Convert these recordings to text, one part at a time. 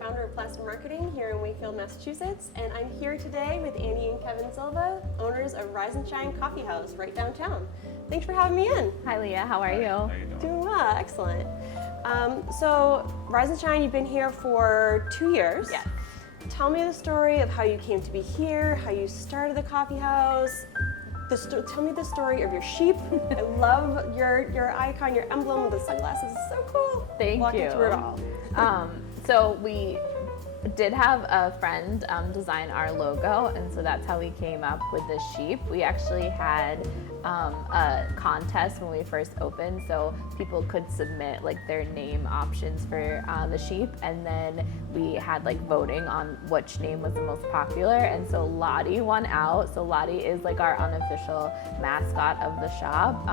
founder of Plaster Marketing here in Wakefield, Massachusetts, and I'm here today with Andy and Kevin Silva, owners of Rise and Shine Coffee House right downtown. Thanks for having me in. Hi Leah, how are you? How you doing? Doing well, excellent. So Rise and Shine, you've been here for 2 years. Yes. Tell me the story of how you came to be here, how you started the coffee house. Tell me the story of your sheep. I love your icon, your emblem with the sunglasses. It's so cool. Thank Walk you. me through it all. So we did have a friend design our logo, and so that's how we came up with the sheep. We actually had a contest when we first opened, so people could submit like their name options for the sheep, and then we had like voting on which name was the most popular, and so Lottie won out. So Lottie is like our unofficial mascot of the shop.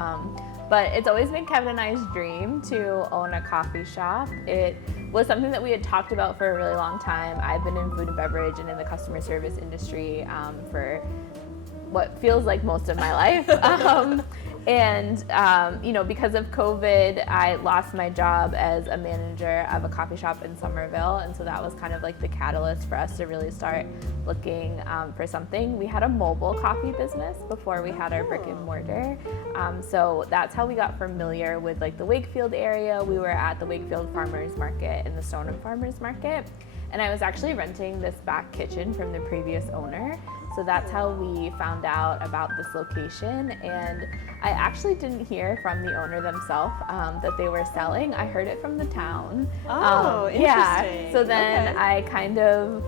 But it's always been Kevin and I's dream to own a coffee shop. It was something that we had talked about for a really long time. I've been in food and beverage and in the customer service industry for what feels like most of my life. You know, because of COVID, I lost my job as a manager of a coffee shop in Somerville, and so that was kind of like the catalyst for us to really start looking for something. We had a mobile coffee business before we had our brick and mortar, so that's how we got familiar with like the Wakefield area. We were at the Wakefield Farmers Market and the Stoneham Farmers Market, and I was actually renting this back kitchen from the previous owner. So that's how we found out about this location, and I actually didn't hear from the owner themselves that they were selling. I heard it from the town. Oh, interesting. Yeah. So then Okay. I kind of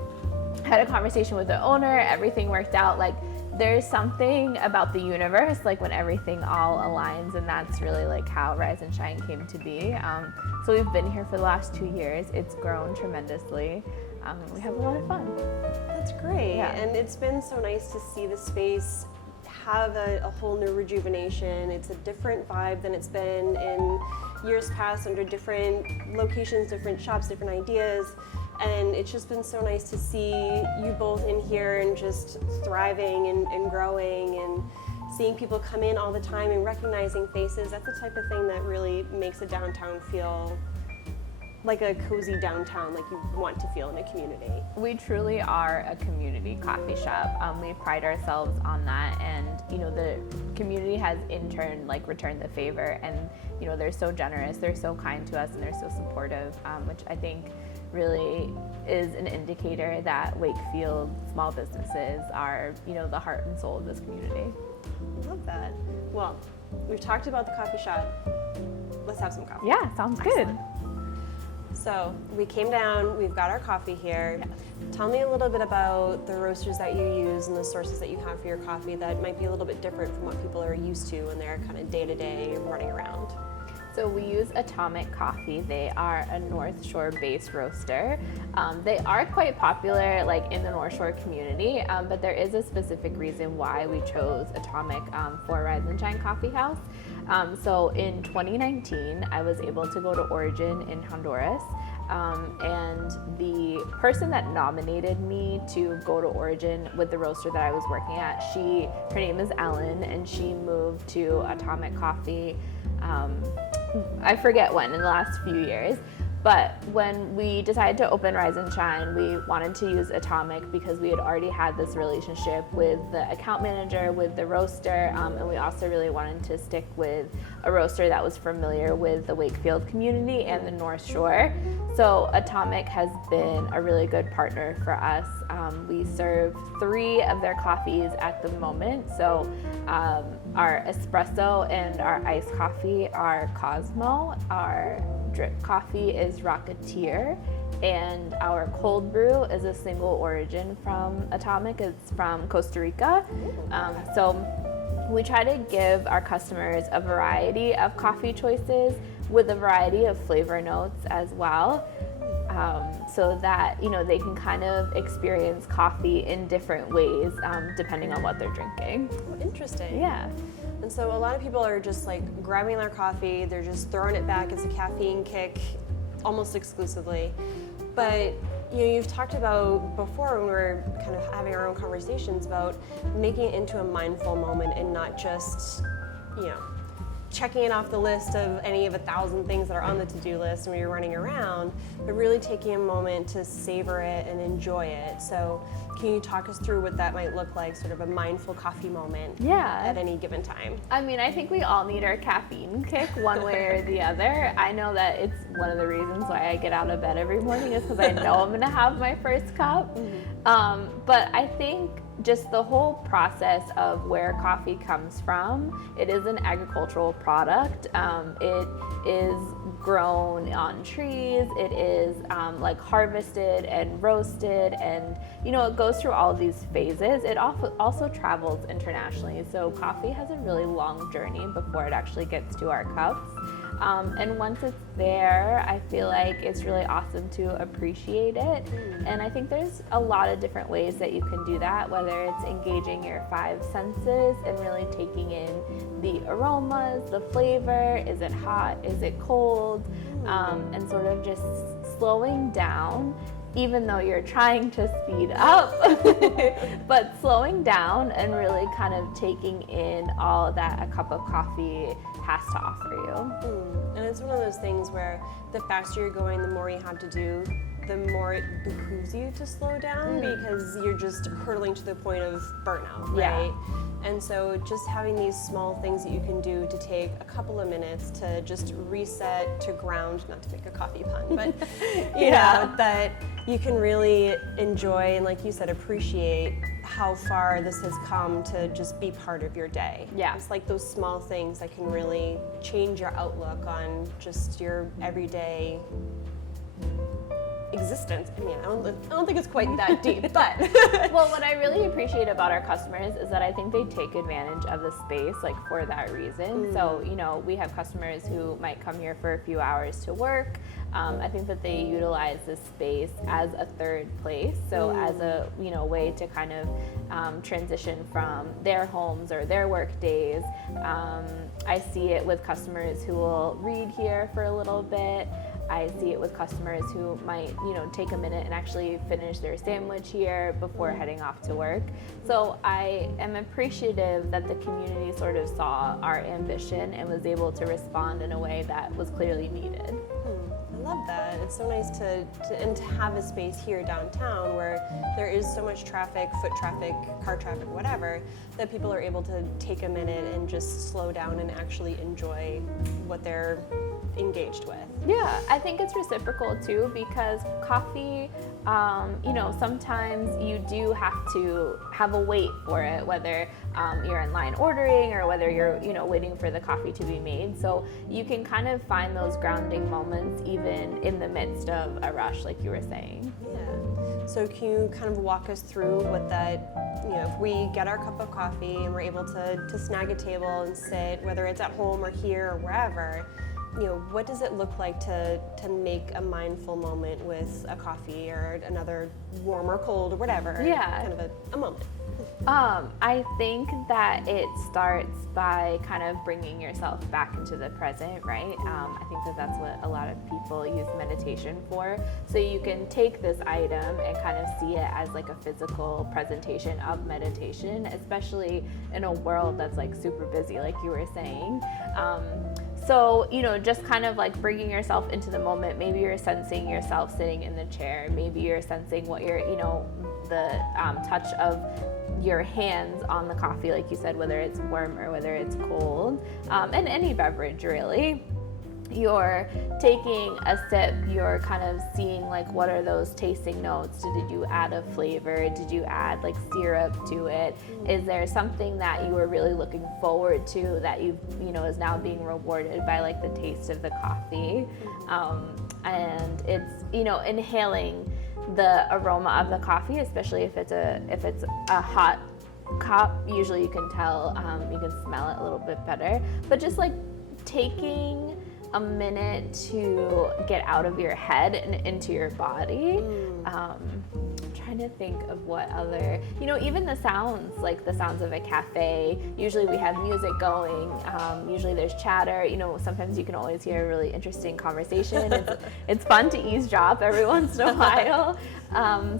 had a conversation with the owner. Everything worked out. Like, there's something about the universe, like when everything all aligns, and that's really like how Rise and Shine came to be. So we've been here for the last 2 years. It's grown tremendously. We have a lot of fun. That's great. Yeah. And it's been so nice to see the space have a whole new rejuvenation. It's a different vibe than it's been in years past under different locations, different shops, different ideas. And it's just been so nice to see you both in here and just thriving and growing and seeing people come in all the time and recognizing faces. That's the type of thing that really makes a downtown feel like a cozy downtown, like you want to feel in a community. We truly are a community coffee shop. We pride ourselves on that, and you know, the community has in turn like returned the favor, and you know, they're so generous, they're so kind to us, and they're so supportive, which I think really is an indicator that Wakefield small businesses are, you know, the heart and soul of this community. I love that. Well, we've talked about the coffee shop. Let's have some coffee. Yeah, sounds good. So we came down, we've got our coffee here. Tell me a little bit about the roasters that you use and the sources that you have for your coffee that might be a little bit different from what people are used to when they're kind of day-to-day running around. So we use Atomic Coffee. They are a North Shore based roaster. They are quite popular like in the North Shore community, but there is a specific reason why we chose Atomic for Rise and Shine Coffee House. So in 2019, I was able to go to Origin in Honduras, and the person that nominated me to go to Origin with the roaster that I was working at, her name is Ellen, and she moved to Atomic Coffee, I forget when, in the last few years. But when we decided to open Rise and Shine, we wanted to use Atomic because we had already had this relationship with the account manager, with the roaster, and we also really wanted to stick with a roaster that was familiar with the Wakefield community and the North Shore. So Atomic has been a really good partner for us. We serve 3 of their coffees at the moment. So our espresso and our iced coffee are Cosmo. Our drip coffee is Rocketeer, and our cold brew is a single origin from Atomic. It's from Costa Rica. So we try to give our customers a variety of coffee choices with a variety of flavor notes as well, so that, you know, they can kind of experience coffee in different ways depending on what they're drinking. Oh, interesting. Yeah. And so a lot of people are just like grabbing their coffee, they're just throwing it back as a caffeine kick almost exclusively. But you know, you've talked about before when we were kind of having our own conversations about making it into a mindful moment and not just, you know, checking it off the list of any of 1,000 things that are on the to-do list when you're running around, but really taking a moment to savor it and enjoy it. So can you talk us through what that might look like, sort of a mindful coffee moment at any given time? I mean, I think we all need our caffeine kick one way or the other. I know that it's one of the reasons why I get out of bed every morning is because I know I'm going to have my first cup. But I think just the whole process of where coffee comes from, it is an agricultural product. It is grown on trees. It is like harvested and roasted, and it goes through all of these phases. It also travels internationally, so coffee has a really long journey before it actually gets to our cups. And once it's there, I feel like it's really awesome to appreciate it. And I think there's a lot of different ways that you can do that, whether it's engaging your 5 senses and really taking in the aromas, the flavor, is it hot, is it cold, and sort of just slowing down, even though you're trying to speed up, but slowing down and really kind of taking in all that a cup of coffee has to offer you. And it's one of those things where the faster you're going, the more you have to do, the more it behooves you to slow down because you're just hurtling to the point of burnout, right? And so just having these small things that you can do to take a couple of minutes to just reset, to ground, not to make a coffee pun, but you know, that you can really enjoy and, like you said, appreciate how far this has come to just be part of your day. It's like those small things that can really change your outlook on just your everyday existence. I mean, I don't think it's quite that deep, but well, what I really appreciate about our customers is that I think they take advantage of the space, like, for that reason. So, we have customers who might come here for a few hours to work. I think that they utilize this space as a third place, so as a way to kind of transition from their homes or their work days. I see it with customers who will read here for a little bit. I see it with customers who might, take a minute and actually finish their sandwich here before heading off to work. So I am appreciative that the community sort of saw our ambition and was able to respond in a way that was clearly needed. I love that. It's so nice to have a space here downtown where there is so much traffic, foot traffic, car traffic, whatever, that people are able to take a minute and just slow down and actually enjoy what they're engaged with. Yeah, I think it's reciprocal too, because coffee, sometimes you do have to have a wait for it, whether you're in line ordering or whether you're, waiting for the coffee to be made. So you can kind of find those grounding moments even in the midst of a rush, like you were saying. Yeah. So can you kind of walk us through what that, if we get our cup of coffee and we're able to snag a table and sit, whether it's at home or here or wherever, what does it look like to make a mindful moment with a coffee or another warm or cold or whatever? Kind of a moment. I think that it starts by kind of bringing yourself back into the present, right? I think that that's what a lot of people use meditation for. So you can take this item and kind of see it as like a physical presentation of meditation, especially in a world that's like super busy, like you were saying. So, just kind of like bringing yourself into the moment. Maybe you're sensing yourself sitting in the chair. Maybe you're sensing what you're, the touch of your hands on the coffee, like you said, whether it's warm or whether it's cold, and any beverage really. You're taking a sip, you're kind of seeing like what are those tasting notes? Did you add a flavor? Did you add like syrup to it? Is there something that you were really looking forward to that is now being rewarded by like the taste of the coffee? And it's inhaling the aroma of the coffee, especially if it's a hot cup. Usually you can tell, you can smell it a little bit better. But just like taking a minute to get out of your head and into your body. I'm trying to think of what other, even the sounds, like the sounds of a cafe. Usually we have music going, usually there's chatter, sometimes you can always hear a really interesting conversation. It's fun to eavesdrop every once in a while.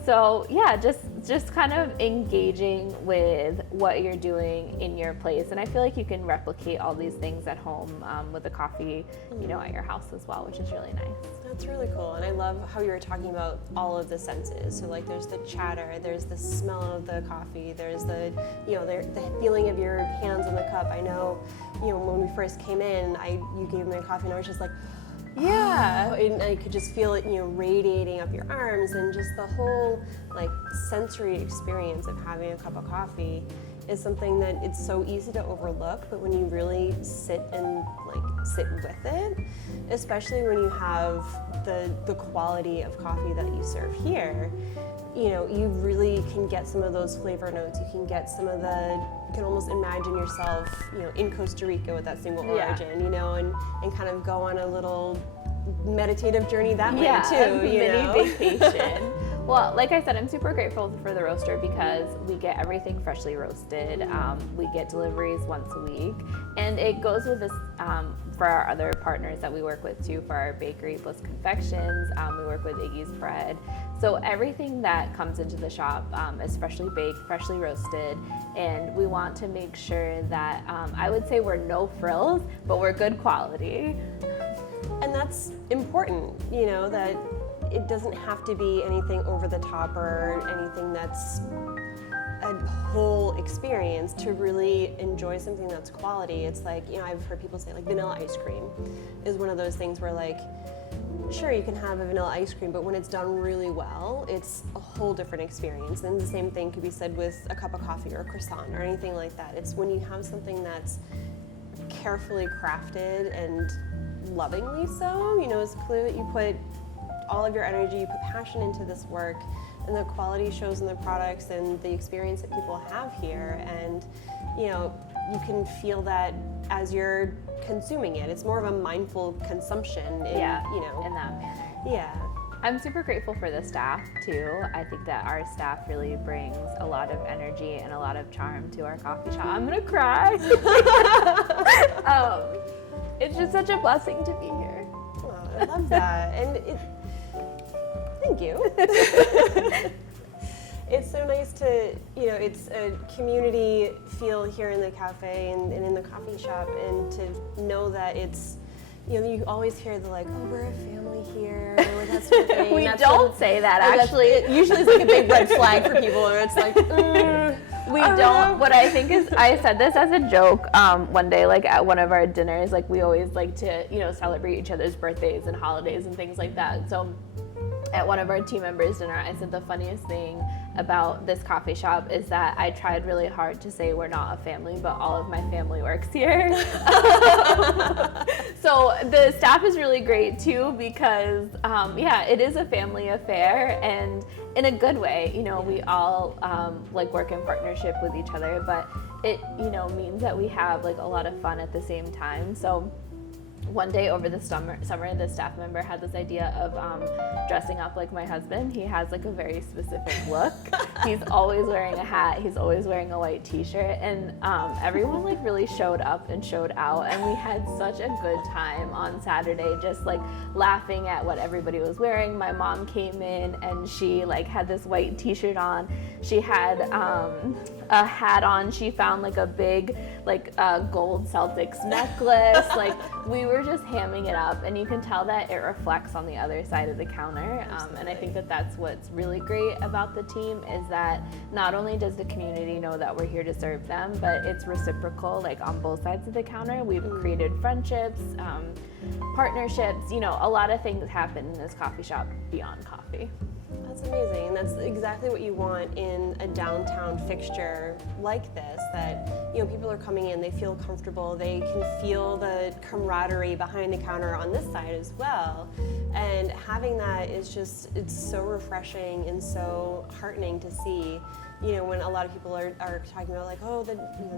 So yeah, just just kind of engaging with what you're doing in your place. And I feel like you can replicate all these things at home with the coffee, you know, at your house as well, which is really nice. That's really cool. And I love how you were talking about all of the senses. So like there's the chatter, there's the smell of the coffee, there's the, you know, the feeling of your hands on the cup. I know, you know, when we first came in, you gave me a coffee and I was just like, yeah, and I could just feel it, you know, radiating up your arms, and just the whole like sensory experience of having a cup of coffee is something that it's so easy to overlook, but when you really sit with it, especially when you have the quality of coffee that you serve here, you know, you really can get some of those flavor notes. You can get some of you can almost imagine yourself, you know, in Costa Rica with that single origin, you know, and kind of go on a little meditative journey that way too, you know? Mini vacation. Well, like I said, I'm super grateful for the roaster because we get everything freshly roasted. We get deliveries once a week, and it goes with this for our other partners that we work with too. For our bakery, Bliss Confections, we work with Iggy's Bread. So everything that comes into the shop is freshly baked, freshly roasted, and we want to make sure that I would say we're no frills, but we're good quality. And that's important, you know, that it doesn't have to be anything over the top or anything that's a whole experience to really enjoy something that's quality. It's like, you know, I've heard people say like vanilla ice cream is one of those things where like, sure, you can have a vanilla ice cream, but when it's done really well, it's a whole different experience. And the same thing could be said with a cup of coffee or a croissant or anything like that. It's when you have something that's carefully crafted and lovingly so, you know, it's clear that you put all of your energy, you put passion into this work, and the quality shows in the products and the experience that people have here. And, you know, you can feel that as you're consuming it. It's more of a mindful consumption in, you know, in that manner. Yeah. I'm super grateful for the staff too. I think that our staff really brings a lot of energy and a lot of charm to our coffee shop. I'm gonna cry. It's just such a blessing to be here. Oh, I love that. And thank you. It's so nice to, you know, it's a community feel here in the cafe and in the coffee shop, and to know that it's, you know, you always hear the like, oh, we're a family here, or that sort of thing. We don't say that, actually. It usually it's like a big red flag for people, or it's like, we don't. What I think is, I said this as a joke one day, like at one of our dinners, like we always like to, you know, celebrate each other's birthdays and holidays and things like that. So at one of our team members' dinner, I said the funniest thing about this coffee shop is that I tried really hard to say we're not a family, but all of my family works here. So the staff is really great too because, yeah, it is a family affair, and in a good way. You know, we all like work in partnership with each other, but it, you know, means that we have like a lot of fun at the same time. So one day over the summer, the staff member had this idea of dressing up like my husband. He has like a very specific look. He's always wearing a hat. He's always wearing a white t-shirt. And everyone like really showed up and showed out. And we had such a good time on Saturday, just like laughing at what everybody was wearing. My mom came in and she like had this white t-shirt on. She had a hat on. She found like a big like gold Celtics necklace. Like we were just hamming it up, and you can tell that it reflects on the other side of the counter. And I think that that's what's really great about the team is that not only does the community know that we're here to serve them, but it's reciprocal, like on both sides of the counter. We've created friendships, partnerships, you know, a lot of things happen in this coffee shop beyond coffee. That's amazing, and that's exactly what you want in a downtown fixture like this, that, you know, people are coming in, they feel comfortable, they can feel the camaraderie behind the counter on this side as well, and having that is just, it's so refreshing and so heartening to see. You know, when a lot of people are talking about like, oh, the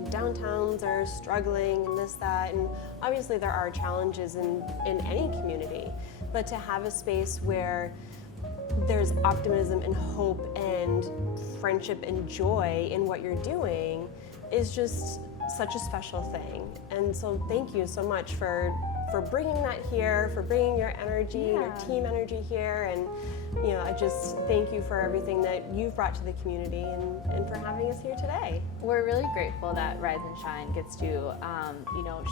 downtowns are struggling and this, that, and obviously there are challenges in any community, but to have a space where there's optimism and hope and friendship and joy in what you're doing is just such a special thing. And so thank you so much for for bringing that here, for bringing your energy, your team energy here, and I just thank you for everything that you've brought to the community and for having us here today. We're really grateful that Rise and Shine gets to,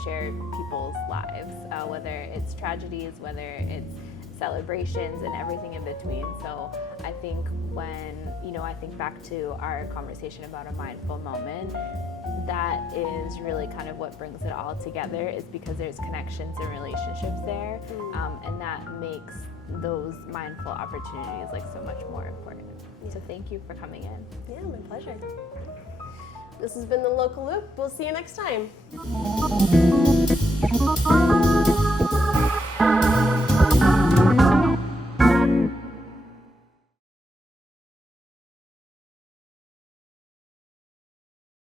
share people's lives, whether it's tragedies, whether it's celebrations, and everything in between. So I think when, I think back to our conversation about a mindful moment, that is really kind of what brings it all together, is because there's connections and relationships there, and that makes those mindful opportunities like so much more important. So thank you for coming in. Yeah, my pleasure. This has been The Local Loop. We'll see you next time.